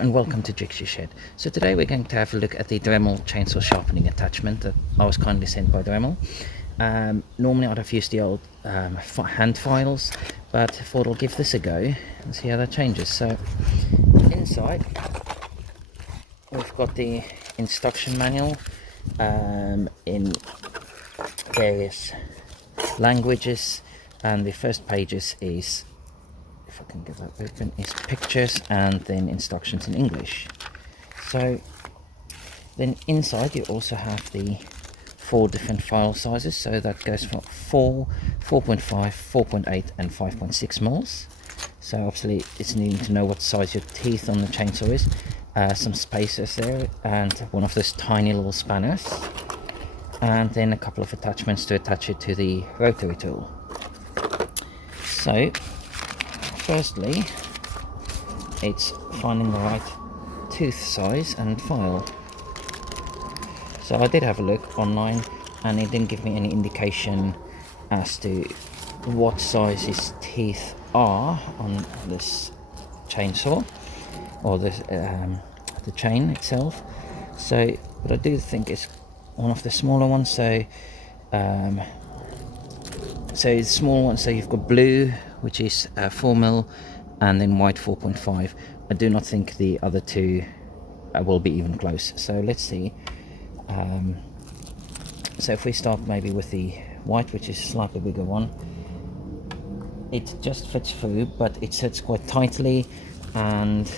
and welcome to Jigsaw Shed. So today we're going to have a look at the Dremel Chainsaw Sharpening Attachment that I was kindly sent by Dremel. Normally I'd have used the old hand files, but I thought I'll give this a go and see how that changes. So inside we've got the instruction manual in various languages, and the first pages is, if I can get that open, is pictures and then instructions in English. So then inside you also have the 4 different file sizes, so that goes from 4, 4.5, 4.8 and 5.6 mils. So obviously it's needing to know what size your teeth on the chainsaw is. Some spacers there and one of those tiny little spanners, and then a couple of attachments to attach it to the rotary tool. So firstly, it's finding the right tooth size and file. So I did have a look online and it didn't give me any indication as to what size his teeth are on this chainsaw or this, the chain itself. So, but I do think it's one of the smaller ones. So the small one, so you've got blue, which is 4 mil, and then white 4.5. I do not think the other two will be even close. So let's see. So if we start maybe with the white, which is a slightly bigger one, it just fits through, but it sits quite tightly, and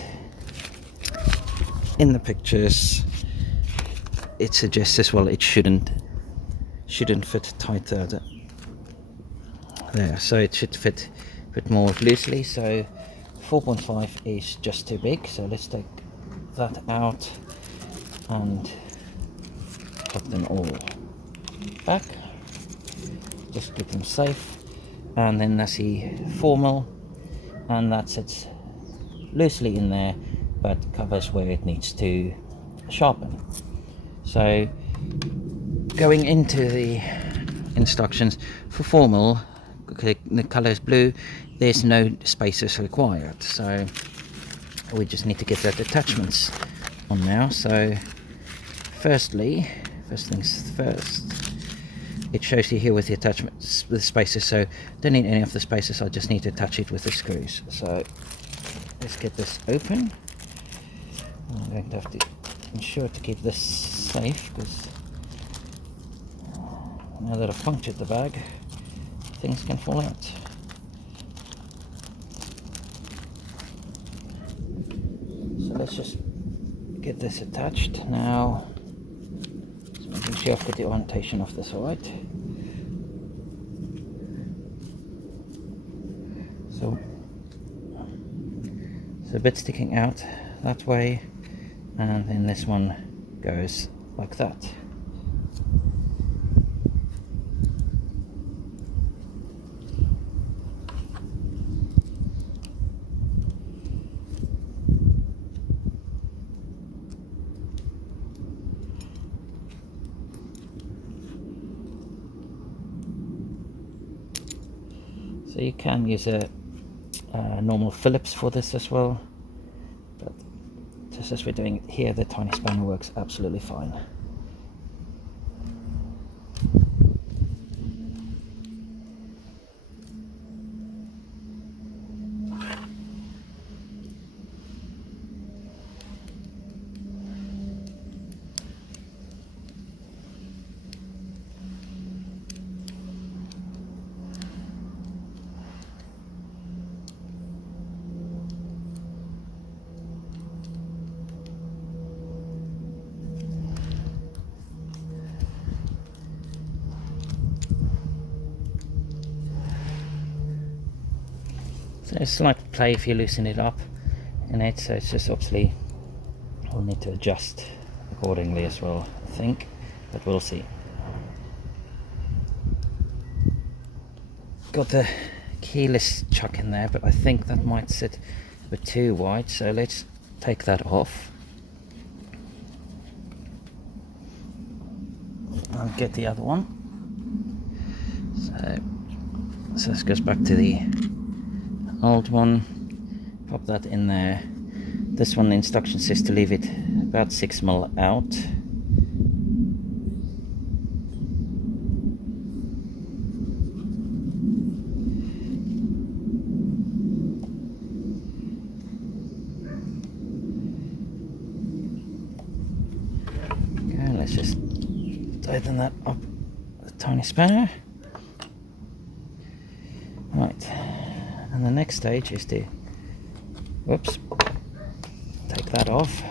in the pictures it suggests as well it shouldn't fit tighter there, so it should fit a bit more loosely. So 4.5 is just too big, so let's take that out and put them all back, just keep them safe. And then that's the 4 mil, and that sits loosely in there but covers where it needs to sharpen. So going into the instructions for 4 mil, okay, the color is blue, there's no spacers required, so we just need to get that attachments on now. So first things first, it shows you here with the attachments, the spacers, so don't need any of the spacers, I just need to attach it with the screws. So let's get this open. I'm going to have to ensure to keep this safe, because now that I've punctured the bag, things can fall out. So let's just get this attached now. Just making sure I've got the orientation of this right. So a bit sticking out that way, and then this one goes like that. So you can use a normal Phillips for this as well, but just as we're doing it here, the tiny spanner works absolutely fine. So there's slight play if you loosen it up in it, so it's just obviously we'll need to adjust accordingly as well, I think, but we'll see. Got the keyless chuck in there, but I think that might sit a bit too wide, so let's take that off. I'll get the other one. So this goes back to the old one. Pop that in there, This one, the instruction says to leave it about 6mm out. Okay, let's just tighten that up with a tiny spanner. Right, and the next stage is to, whoops, take that off.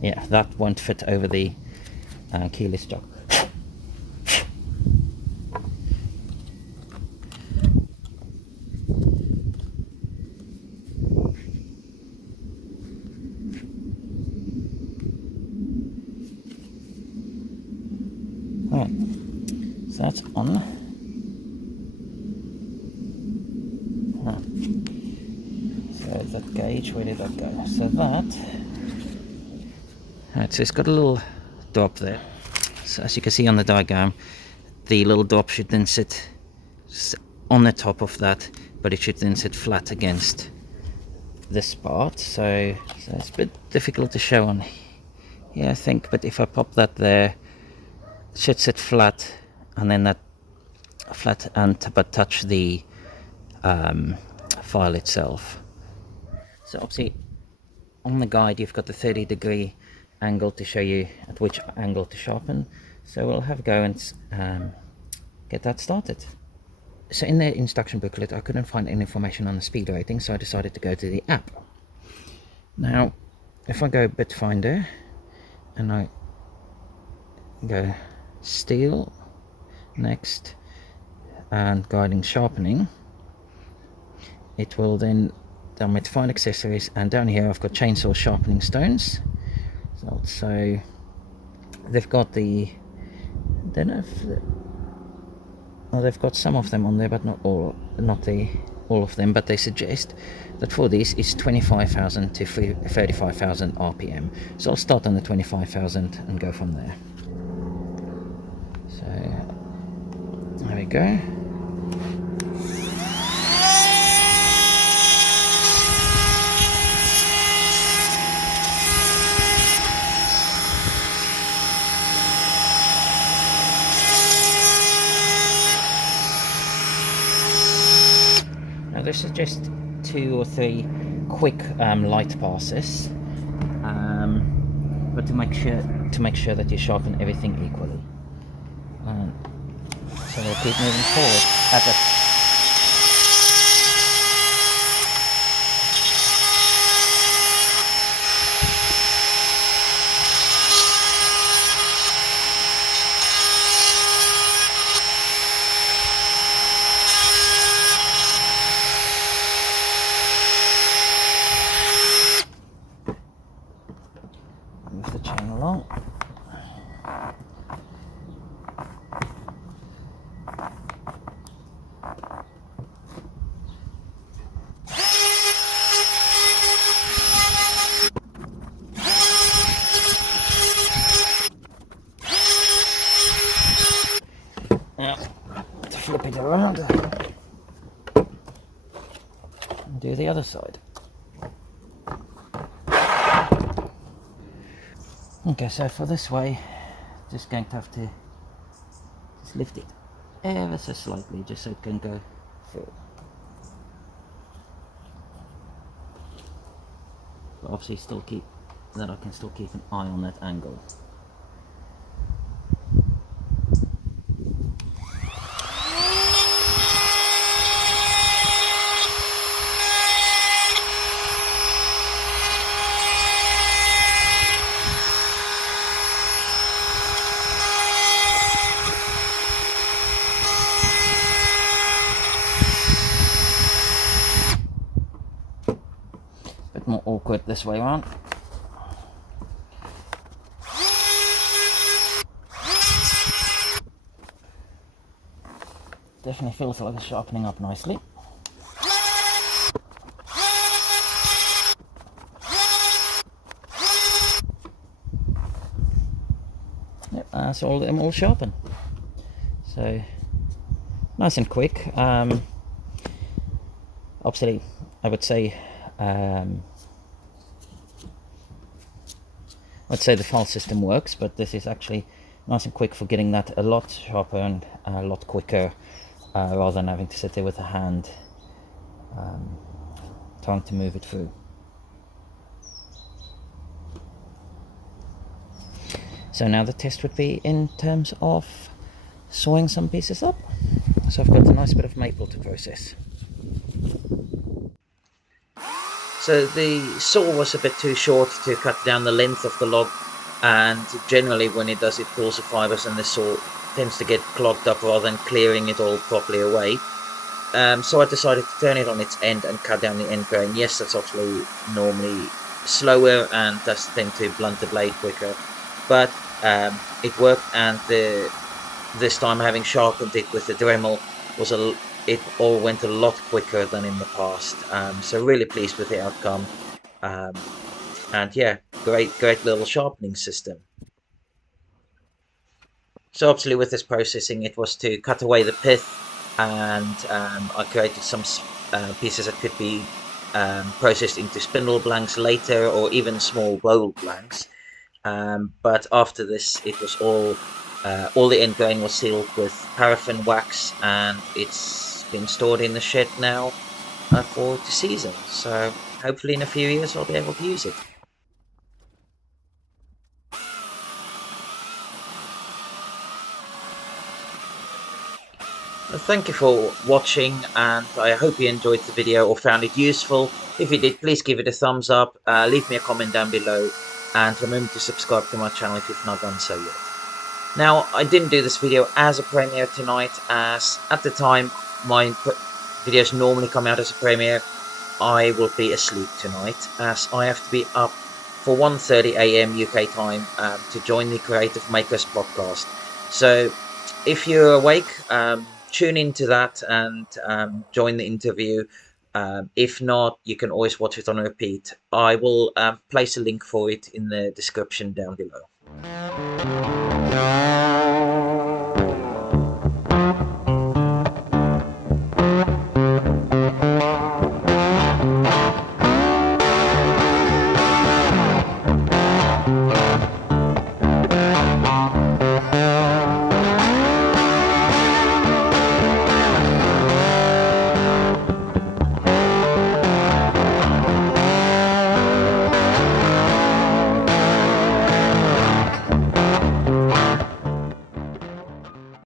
Yeah, that won't fit over the keyless jack. Right, so that's on. So that gauge, where did that go? So that, right, so it's got a little drop there. So as you can see on the diagram, the little drop should then sit on the top of that, but it should then sit flat against this part. So it's a bit difficult to show on here, I think, but if I pop that there, it should sit flat, and then that flat end but touch the file itself. So obviously on the guide you've got the 30-degree angle to show you at which angle to sharpen. So we'll have a go and get that started. So in the instruction booklet I couldn't find any information on the speed rating, so I decided to go to the app. Now if I go bit finder and I go steel, next, and guiding sharpening, it will then down with fine accessories, and down here I've got chainsaw sharpening stones. So they've got the, I don't know if they've got some of them on there, but not all of them, but they suggest that for these it's 25,000 to 35,000 RPM. So I'll start on the 25,000 and go from there. So there we go. Now this is just 2 or 3 quick light passes, but to make sure that you sharpen everything equally. So we'll keep moving forward at the move the chain along. Now, to flip it around and do the other side. Okay, so for this way, just going to have to just lift it ever so slightly, just so it can go through. But obviously still keep that, I can still keep an eye on that angle. More awkward this way around. Definitely feels like it's sharpening up nicely. Yep, that's all them all sharpen. So nice and quick. Obviously I would say I'd say the file system works, but this is actually nice and quick for getting that a lot sharper and a lot quicker, rather than having to sit there with a hand trying to move it through. So now the test would be in terms of sawing some pieces up. So I've got a nice bit of maple to process. So the saw was a bit too short to cut down the length of the log, and generally when it does, it pulls the fibers and the saw tends to get clogged up rather than clearing it all properly away. So I decided to turn it on its end and cut down the end grain. Yes, that's obviously normally slower and does tend to blunt the blade quicker, but it worked, and this time having sharpened it with the Dremel it all went a lot quicker than in the past. So really pleased with the outcome, and yeah, great little sharpening system. So obviously with this processing, it was to cut away the pith, and I created some pieces that could be processed into spindle blanks later, or even small bowl blanks. But after this, it was all the end grain was sealed with paraffin wax, and it's been stored in the shed now for the season. So hopefully in a few years I'll be able to use it. Thank you for watching, and I hope you enjoyed the video or found it useful. If you did, please give it a thumbs up, leave me a comment down below, and remember to subscribe to my channel if you've not done so yet. Now, I didn't do this video as a premiere tonight, as at the time my videos normally come out as a premiere, I will be asleep tonight, as I have to be up for 1:30 AM UK time to join the Creative Makers podcast. So if you're awake, tune into that and join the interview. If not, you can always watch it on repeat. I will place a link for it in the description down below.